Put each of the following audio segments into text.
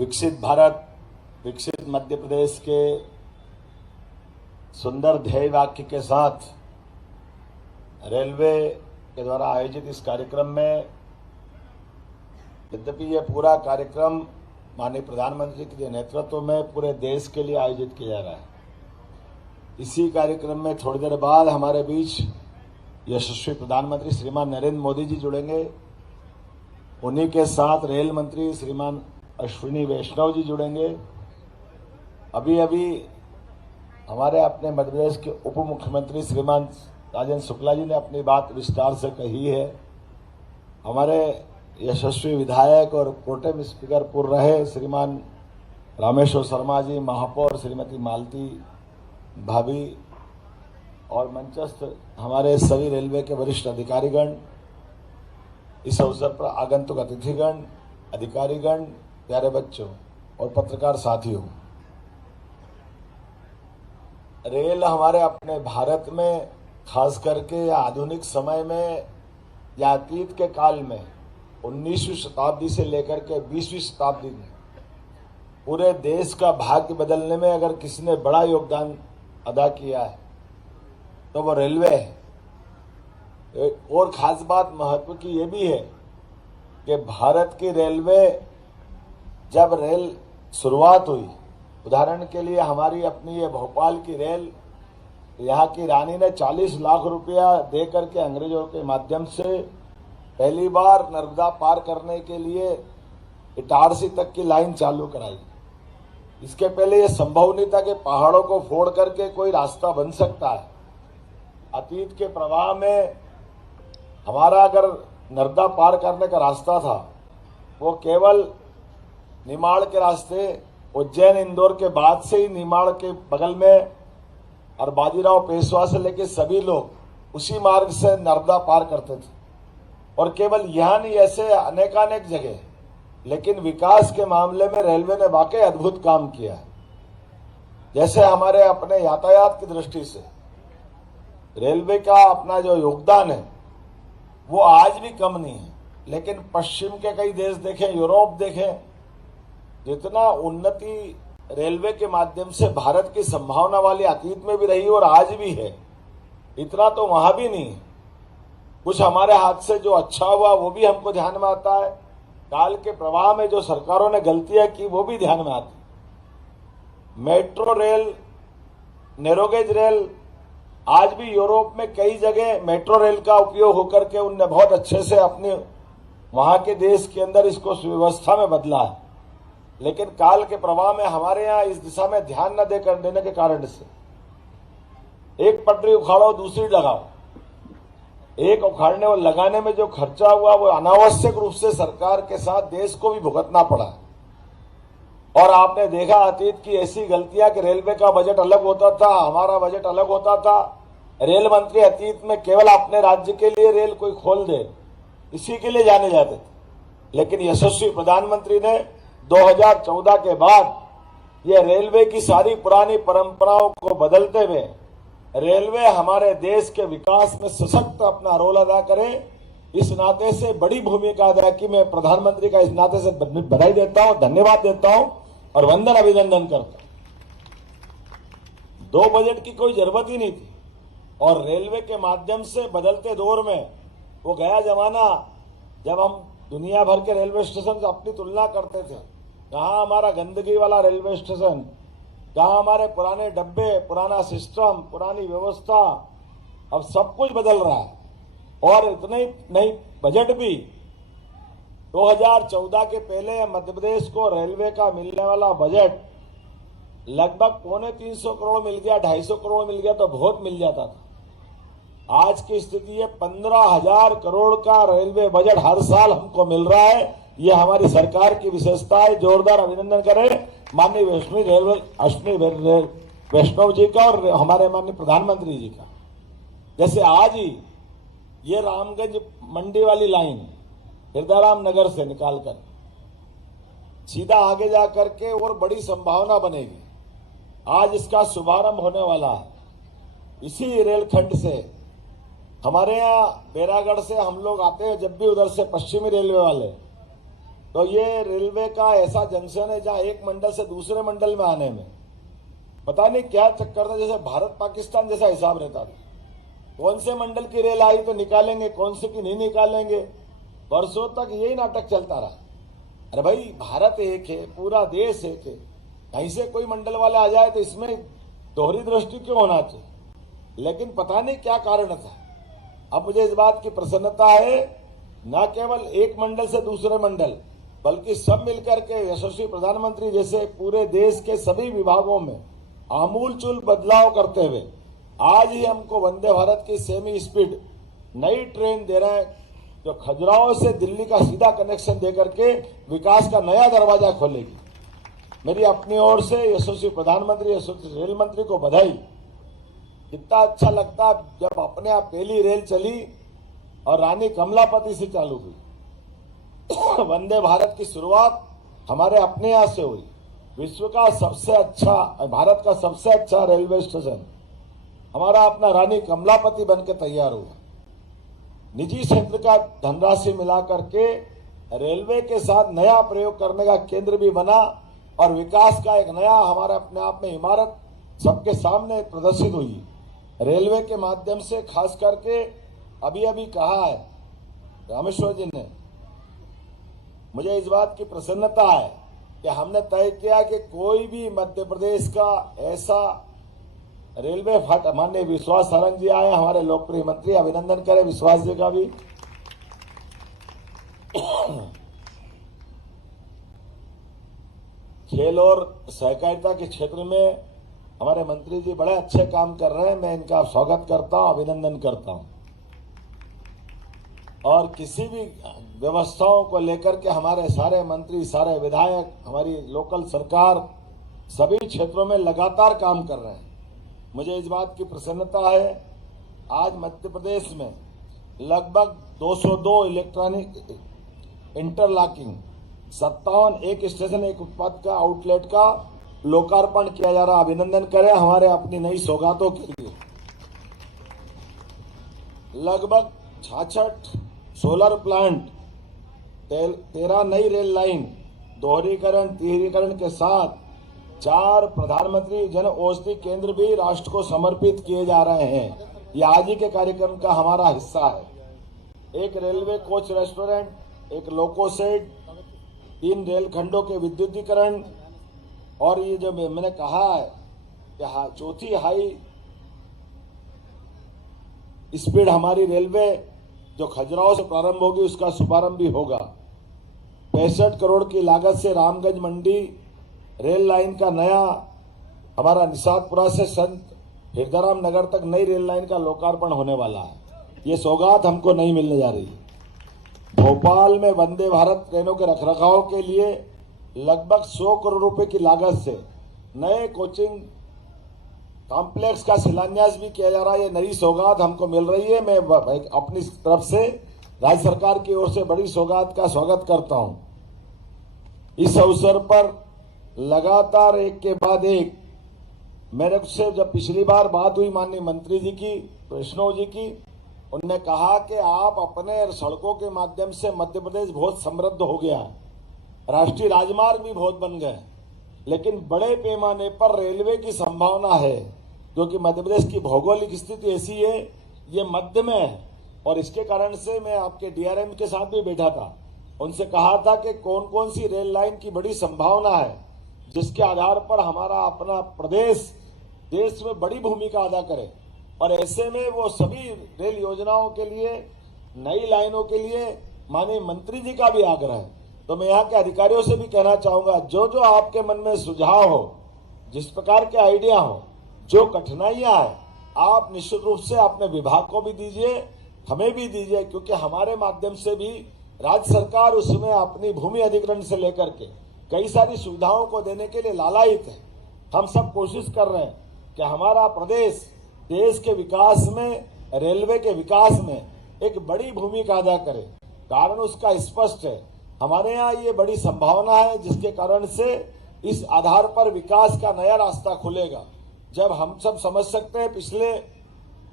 विकसित भारत, विकसित मध्य प्रदेश के सुंदर ध्येय वाक्य के साथ रेलवे के द्वारा आयोजित इस कार्यक्रम में, यद्यपि ये पूरा कार्यक्रम माननीय प्रधानमंत्री के नेतृत्व में पूरे देश के लिए आयोजित किया जा रहा है। इसी कार्यक्रम में थोड़ी देर बाद हमारे बीच यशस्वी प्रधानमंत्री श्रीमान नरेंद्र मोदी जी जुड़ेंगे। उन्हीं के साथ रेल मंत्री श्रीमान अश्विनी वैष्णव जी जुड़ेंगे। अभी अभी हमारे अपने मध्य प्रदेश के उप मुख्यमंत्री श्रीमान राजेंद्र शुक्ला जी ने अपनी बात विस्तार से कही है। हमारे यशस्वी विधायक और प्रोटेम स्पीकर पूर्व रहे श्रीमान रामेश्वर शर्मा जी, महापौर श्रीमती मालती भाभी और मंचस्थ हमारे सभी रेलवे के वरिष्ठ अधिकारीगण, इस अवसर पर आगंतुक अतिथिगण, अधिकारीगण, प्यारे बच्चों और पत्रकार साथियों, रेल हमारे अपने भारत में खास करके आधुनिक समय में या अतीत के काल में 19वीं शताब्दी से लेकर के 20वीं शताब्दी में पूरे देश का भाग्य बदलने में अगर किसी ने बड़ा योगदान अदा किया है तो वो रेलवे है। और खास बात महत्व की ये भी है कि भारत की रेलवे जब रेल शुरुआत हुई, उदाहरण के लिए हमारी अपनी ये भोपाल की रेल, यहाँ की रानी ने 40 लाख रुपया दे करके अंग्रेजों के माध्यम से पहली बार नर्मदा पार करने के लिए इटारसी तक की लाइन चालू कराई। इसके पहले ये संभव नहीं था कि पहाड़ों को फोड़ करके कोई रास्ता बन सकता है। अतीत के प्रवाह में हमारा अगर नर्मदा पार करने का रास्ता था वो केवल निमाड़ के रास्ते, उज्जैन इंदौर के बाद से ही निमाड़ के बगल में और बाजीराव पेशवा से लेकर सभी लोग उसी मार्ग से नर्मदा पार करते थे। और केवल यहाँ नहीं, ऐसे अनेकानेक जगह, लेकिन विकास के मामले में रेलवे ने वाकई अद्भुत काम किया है। जैसे हमारे अपने यातायात की दृष्टि से रेलवे का अपना जो योगदान है वो आज भी कम नहीं है। लेकिन पश्चिम के कई देश देखें, यूरोप देखें, जितना उन्नति रेलवे के माध्यम से भारत की संभावना वाली अतीत में भी रही और आज भी है, इतना तो वहां भी नहीं है। कुछ हमारे हाथ से जो अच्छा हुआ वो भी हमको ध्यान में आता है, काल के प्रवाह में जो सरकारों ने गलतियां की वो भी ध्यान में आती। मेट्रो रेल, नैरोगेज रेल, आज भी यूरोप में कई जगह मेट्रो रेल का उपयोग होकर के उनने बहुत अच्छे से अपने वहां के देश के अंदर इसको सुव्यवस्था में बदला है। लेकिन काल के प्रवाह में हमारे यहाँ इस दिशा में ध्यान न देने के कारण से एक पटरी उखाड़ो दूसरी लगाओ, एक उखाड़ने और लगाने में जो खर्चा हुआ वो अनावश्यक रूप से सरकार के साथ देश को भी भुगतना पड़ा। और आपने देखा अतीत की ऐसी गलतियां कि रेलवे का बजट अलग होता था, हमारा बजट अलग होता था। रेल मंत्री अतीत में केवल अपने राज्य के लिए रेल कोई खोल दे इसी के लिए जाने जाते थे। लेकिन यशस्वी प्रधानमंत्री ने 2014 के बाद ये रेलवे की सारी पुरानी परंपराओं को बदलते हुए रेलवे हमारे देश के विकास में सशक्त अपना रोल अदा करे, इस नाते से बड़ी भूमिका अदा की। मैं प्रधानमंत्री का इस नाते से बधाई देता हूं, धन्यवाद देता हूं और वंदन अभिनंदन करता हूं। दो बजट की कोई जरूरत ही नहीं थी। और रेलवे के माध्यम से बदलते दौर में वो गया जमाना जब हम दुनिया भर के रेलवे स्टेशन से अपनी तुलना करते थे, कहाँ हमारा गंदगी वाला रेलवे स्टेशन, कहाँ हमारे पुराने डब्बे, पुराना सिस्टम, पुरानी व्यवस्था। अब सब कुछ बदल रहा है। और इतने ही नहीं, बजट भी 2014 के पहले मध्य प्रदेश को रेलवे का मिलने वाला बजट लगभग 250 करोड़ मिल गया, 250 करोड़ मिल गया तो बहुत मिल जाता था। आज की स्थिति है 15,000 करोड़ का रेलवे बजट हर साल हमको मिल रहा है। ये हमारी सरकार की विशेषता है। जोरदार अभिनंदन करें माननीय अश्विनी वैष्णव जी का और हमारे माननीय प्रधानमंत्री जी का। जैसे आज ही ये रामगंज मंडी वाली लाइन हृदयराम नगर से निकालकर सीधा आगे जाकर के और बड़ी संभावना बनेगी। आज इसका शुभारंभ होने वाला है। इसी रेलखंड से हमारे यहाँ बैरागढ़ से हम लोग आते हैं जब भी उधर से पश्चिमी रेलवे वाले, तो ये रेलवे का ऐसा जंक्शन है जहां एक मंडल से दूसरे मंडल में आने में पता नहीं क्या चक्कर था, जैसे भारत पाकिस्तान जैसा हिसाब रहता था। कौन से मंडल की रेल आई तो निकालेंगे, कौन से की नहीं निकालेंगे, वर्षों तक यही नाटक चलता रहा। अरे भाई, भारत एक है, पूरा देश एक है, कहीं से कोई मंडल वाले आ जाए तो इसमें दोहरी दृष्टि क्यों होना चाहिए? लेकिन पता नहीं क्या कारण था। अब मुझे इस बात की प्रसन्नता है, न केवल एक मंडल से दूसरे मंडल, बल्कि सब मिलकर के यशस्वी प्रधानमंत्री जैसे पूरे देश के सभी विभागों में आमूलचूल बदलाव करते हुए आज ही हमको वंदे भारत की सेमी स्पीड नई ट्रेन दे रहे हैं, जो खजुराहो से दिल्ली का सीधा कनेक्शन देकर के विकास का नया दरवाजा खोलेगी। मेरी अपनी ओर से यशस्वी प्रधानमंत्री, यशस्वी रेल मंत्री को बधाई। कितना अच्छा लगता जब अपने आप पहली रेल चली और रानी कमलापति से चालू हुई। वंदे भारत की शुरुआत हमारे अपने यहाँ से हुई। विश्व का सबसे अच्छा, भारत का सबसे अच्छा रेलवे स्टेशन हमारा अपना रानी कमलापति बनकर तैयार हुआ। निजी क्षेत्र का धनराशि मिलाकर के रेलवे के साथ नया प्रयोग करने का केंद्र भी बना और विकास का एक नया हमारे अपने आप में इमारत सबके सामने प्रदर्शित हुई। रेलवे के माध्यम से खास करके अभी अभी कहा है रामेश्वर जी ने, मुझे इस बात की प्रसन्नता है कि हमने तय किया कि कोई भी मध्य प्रदेश का ऐसा रेलवे फाट, माननीय विश्वास सारंग जी आए, हमारे लोकप्रिय मंत्री, अभिनंदन करें विश्वास जी का भी। खेल और सहकारिता के क्षेत्र में हमारे मंत्री जी बड़े अच्छे काम कर रहे हैं, मैं इनका स्वागत करता हूं, अभिनंदन करता हूं। और किसी भी व्यवस्थाओं को लेकर के हमारे सारे मंत्री, सारे विधायक, हमारी लोकल सरकार सभी क्षेत्रों में लगातार काम कर रहे हैं। मुझे इस बात की प्रसन्नता है, आज मध्य प्रदेश में लगभग 202 इलेक्ट्रॉनिक इंटरलॉकिंग 57 एक स्टेशन एक उत्पाद का आउटलेट का लोकार्पण किया जा रहा। अभिनंदन करें हमारे अपनी नई सौगातों के लिए। लगभग 66 सोलर प्लांट, 13 नई रेल लाइन दोहरीकरण तिहरीकरण के साथ 4 प्रधानमंत्री जन औषधि केंद्र भी राष्ट्र को समर्पित किए जा रहे हैं। ये आज ही के कार्यक्रम का हमारा हिस्सा है। एक रेलवे कोच रेस्टोरेंट, एक लोको शेड, 3 रेलखंडों के विद्युतीकरण, और ये जो मैंने कहा है कि चौथी हाई स्पीड हमारी रेलवे जो खजुराहो से प्रारंभ होगी उसका शुभारंभ भी होगा। 65 करोड़ की लागत से रामगंज मंडी रेल लाइन का नया, हमारा निषादपुरा से संत हिरदाराम नगर तक नई रेल लाइन का लोकार्पण होने वाला है। ये सौगात हमको नहीं मिलने जा रही। भोपाल में वंदे भारत ट्रेनों के रखरखाव के लिए लगभग 100 करोड़ रुपए की लागत से नए कोचिंग कॉम्प्लेक्स का शिलान्यास भी किया जा रहा है। ये नई सौगात हमको मिल रही है। मैं अपनी तरफ से राज्य सरकार की ओर से बड़ी सौगात का स्वागत करता हूं। इस अवसर पर लगातार एक के बाद एक मेरे से जब पिछली बार बात हुई माननीय मंत्री जी की, वैष्णव जी की, उनने कहा कि आप अपने सड़कों के माध्यम से मध्य प्रदेश बहुत समृद्ध हो गया है, राष्ट्रीय राजमार्ग भी बहुत बन गए, लेकिन बड़े पैमाने पर रेलवे की संभावना है, क्योंकि मध्य प्रदेश की भौगोलिक स्थिति ऐसी है, ये मध्य में है। और इसके कारण से मैं आपके डीआरएम के साथ भी बैठा था, उनसे कहा था कि कौन कौन सी रेल लाइन की बड़ी संभावना है, जिसके आधार पर हमारा अपना प्रदेश देश में बड़ी भूमिका अदा करे। और ऐसे में वो सभी रेल योजनाओं के लिए, नई लाइनों के लिए माननीय मंत्री जी का भी आग्रह है। तो मैं यहाँ के अधिकारियों से भी कहना चाहूंगा, जो जो आपके मन में सुझाव हो, जिस प्रकार के आइडिया हो, जो कठिनाइयां है, आप निश्चित रूप से अपने विभाग को भी दीजिए, हमें भी दीजिए, क्योंकि हमारे माध्यम से भी राज्य सरकार उसमें अपनी भूमि अधिग्रहण से लेकर के कई सारी सुविधाओं को देने के लिए लालायित है। हम सब कोशिश कर रहे हैं कि हमारा प्रदेश देश के विकास में, रेलवे के विकास में एक बड़ी भूमिका अदा करे। कारण उसका स्पष्ट है, हमारे यहाँ ये बड़ी संभावना है, जिसके कारण से इस आधार पर विकास का नया रास्ता खुलेगा। जब हम सब समझ सकते हैं, पिछले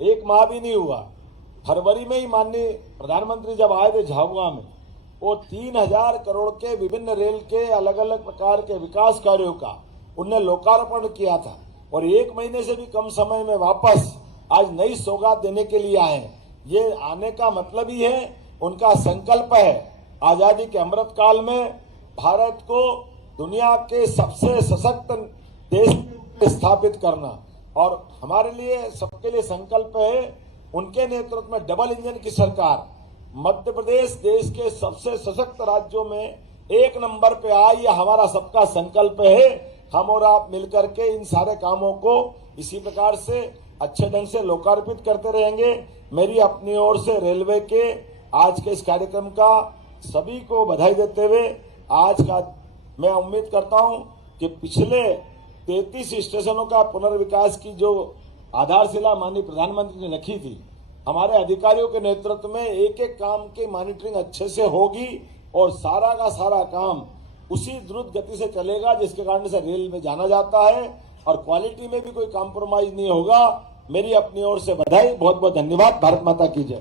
1 माह भी नहीं हुआ, फरवरी में ही माननीय प्रधानमंत्री जब आए थे झाबुआ में, वो 3000 करोड़ के विभिन्न रेल के अलग अलग प्रकार के विकास कार्यों का उनने लोकार्पण किया था और 1 महीने से भी कम समय में वापस आज नई सौगात देने के लिए आए। ये आने का मतलब ही है, उनका संकल्प है आजादी के अमृत काल में भारत को दुनिया के सबसे सशक्त देश में स्थापित करना। और हमारे लिए सबके लिए संकल्प है उनके नेतृत्व में डबल इंजन की सरकार। मध्य प्रदेश देश के सबसे सशक्त राज्यों में 1 नंबर पे आए, यह हमारा सबका संकल्प है। हम और आप मिलकर के इन सारे कामों को इसी प्रकार से अच्छे ढंग से लोकार्पित करते रहेंगे। मेरी अपनी ओर से रेलवे के आज के इस कार्यक्रम का सभी को बधाई देते हुए आज का मैं उम्मीद करता हूं कि पिछले 33 स्टेशनों का पुनर्विकास की जो आधारशिला माननीय प्रधानमंत्री ने रखी थी, हमारे अधिकारियों के नेतृत्व में एक एक काम की मॉनिटरिंग अच्छे से होगी और सारा का सारा काम उसी द्रुत गति से चलेगा जिसके कारण से रेल में जाना जाता है और क्वालिटी में भी कोई कॉम्प्रोमाइज नहीं होगा। मेरी अपनी ओर से बधाई, बहुत बहुत धन्यवाद। भारत माता की जय।